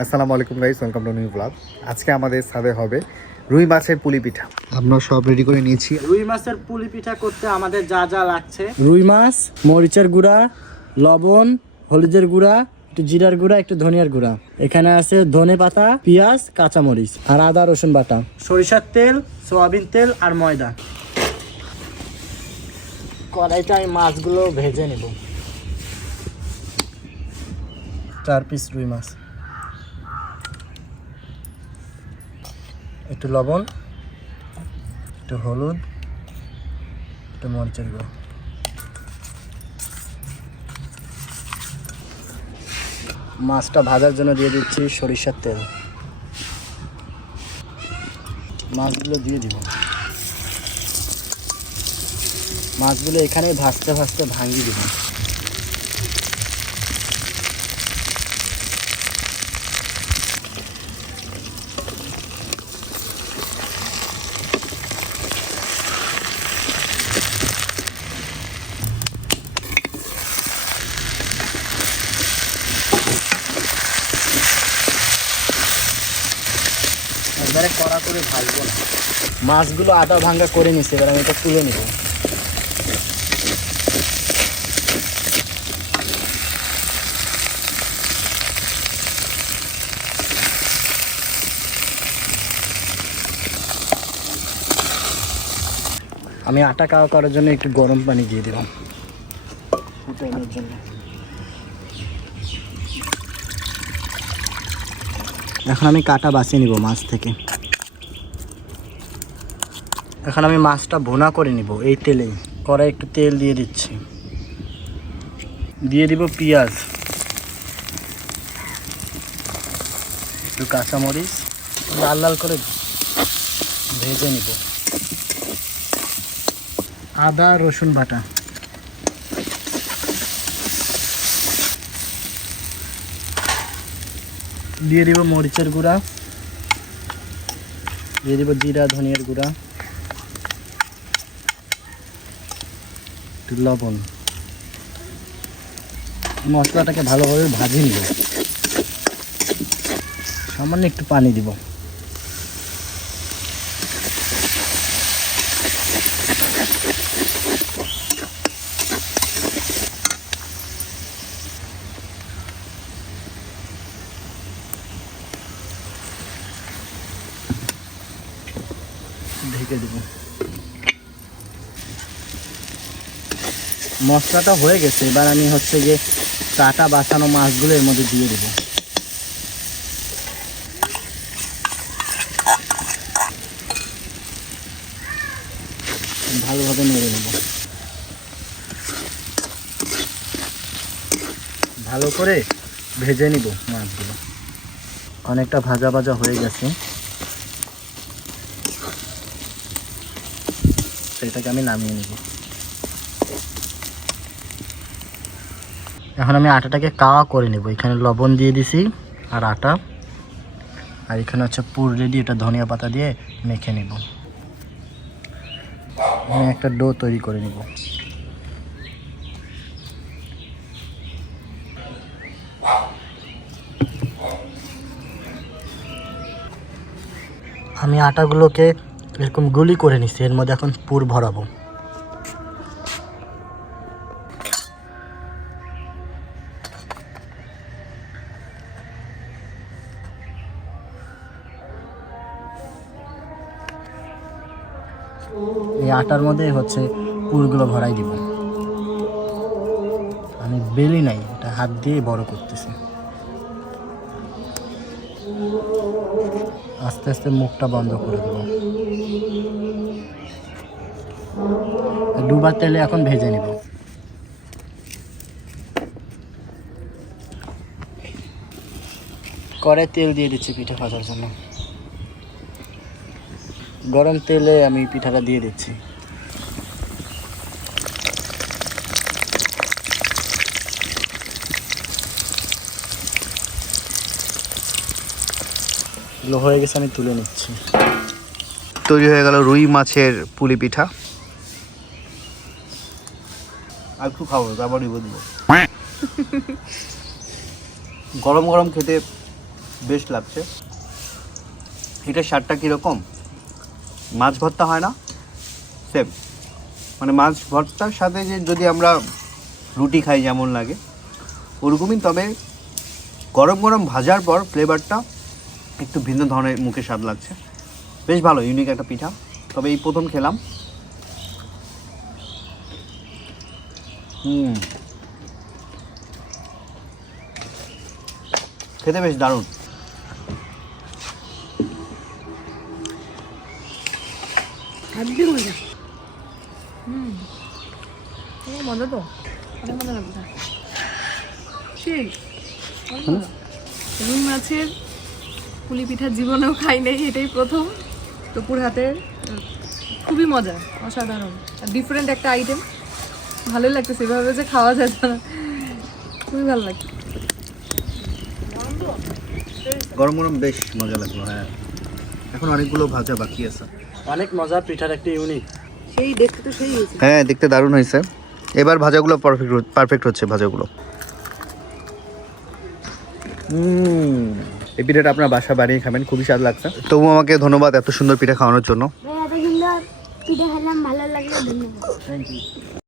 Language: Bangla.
আসসালামু আলাইকুম guys welcome to new blog আজকে আমাদের সাথে হবে রুই মাছের পুলি পিঠা। আমরা সব রেডি করে নিয়েছি। রুই মাছের পুলি পিঠা করতে আমাদের যা যা লাগছে। রুই মাছ মরিচের গুঁড়া লবণ হলুদের গুঁড়া একটু জিরার গুঁড়া একটু ধনিয়ার গুঁড়া। এখানে আছে ধনে পাতা পেঁয়াজ কাঁচামরিচ আর আদা রসুন বাটা। সরিষার তেল সয়াবিন তেল আর ময়দা। কড়াইতে আমি মাছগুলো ভেজে নেব। চার পিস রুই মাছ। একটু লবণ, একটু হলুদ, একটু মরিচের গুঁড়ো। মাছটা ভাজার জন্য দিয়ে দিচ্ছি সরিষার তেল। মাছগুলো দিয়ে দিব। মাছগুলো এখানে ভাজতে ভাজতে ভাঙিয়ে দিব। একবারে কড়া করে ভাজবো না। মাছগুলো আটা ভাঙ্গা করে নিছি এবার আমি এটা তুলে নিব। আমি আটা কাওয়া করার জন্য একটু গরম পানি দিয়ে দিলাম। ফুটানোর জন্য। এখন আমি কাটা বাছিয়ে নিব মাছ থেকে। এখন আমি মাছটা ভুনা করে নিব এই তেলেই। কড়াই একটু তেল দিয়ে দিচ্ছি। দিয়ে দিব পেঁয়াজ। একটু কাঁচামরিচ। লাল লাল করে ভেজে নিব। আদা, রসুন বাটা। দিয়ে দিব মরিচের গুঁড়া। দিয়ে দিব জিরা, ধনিয়ার গুঁড়া। একটু লবণ। মশলাটাকে ভালোভাবে ভাজি নিব। সামান্য একটু পানি দিব। ঢেকে দেব। মশলাটা হয়ে গেছে, এবার আমি হচ্ছে যে কাটা বাছানো মাছগুলো এর মধ্যে দিয়ে দেবো। ভালোভাবে নেড়ে নেব। ভালো করে ভেজে নিব মাছগুলো। অনেকটা ভাজা ভাজা হয়ে গেছে। সেটাকে আমি নামিয়ে নিব। এখন আমি আটাটাকে কাওয়া করে নেব। এখানে লবণ দিয়ে দিছি আর আটা। আর এখানে হচ্ছে পুর রেডি, এটা ধনিয়া পাতা দিয়ে মেখে নেব। আমি একটা ডো তৈরি করে নিব। আমি আটাগুলোকে এরকম গুলি করে নিচ্ছি এর মধ্যে এখন পুর ভরাবো। এই আটার মধ্যে হচ্ছে পুরগুলো ভরাই দিব। আমি বেলি নাই, এটা হাত দিয়ে বড় করতেছি। আস্তে আস্তে মুখটা বন্ধ করে দেব। দুবার তেলে এখন ভেজে নিব। করে তেল দিয়ে দিচ্ছি পিঠে ভাজার জন্য। গরম তেলে আমি পিঠাটা দিয়ে দিচ্ছি। হয়ে গেছে আমি তুলে নিচ্ছি। তৈরি হয়ে গেল রুই মাছের পুলি পিঠা। আর একটু খাব তারপরই বুঝব গরম গরম খেতে বেশ লাগছে। এটা স্বাদটা কীরকম? মাছ ভর্তা হয় না? সেম। মানে মাছ ভর্তার সাথে যে যদি আমরা রুটি খাই যেমন লাগে, ওরকমই, তবে গরম গরম ভাজার পর ফ্লেভারটা একটু ভিন্ন ধরনের মুখে স্বাদ লাগছে। বেশ ভালো ইউনিক একটা পিঠা। তবে এই প্রথম খেলাম। হুম। খেতে বেশ দারুণ। হেব্বি মজা। হুম। মজা তো? অনেক মজা সেই। রুই মাছের পুলি পিঠা জীবনেও খাই নাই এটাই প্রথম। টপুর হাতের খুবই মজা অসাধারণ। ডিফারেন্ট একটা আইটেম ভালোই লাগতেছে এভাবে যে খাওয়া যায় না। খুবই ভালো লাগছে গরম গরম বেশ মজা লাগল হ্যাঁ। এখন অনেকগুলো ভাজা বাকি আছে। অনেক মজার পিঠার একটা ইউনিক সেই দেখতে তো সেই হয়েছে। হ্যাঁ দেখতে দারুণ হয়েছে। এবার ভাজাগুলো পারফেক্ট পারফেক্ট হচ্ছে ভাজাগুলো। হুম এই পিঠাটা আপনার বাসা বানিয়ে খাবেন খুবই স্বাদ লাগছে। তবু আমাকে ধন্যবাদ এত সুন্দর পিঠা খাওয়ানোর জন্য। খেলাম ভালো লাগল ধন্যবাদ।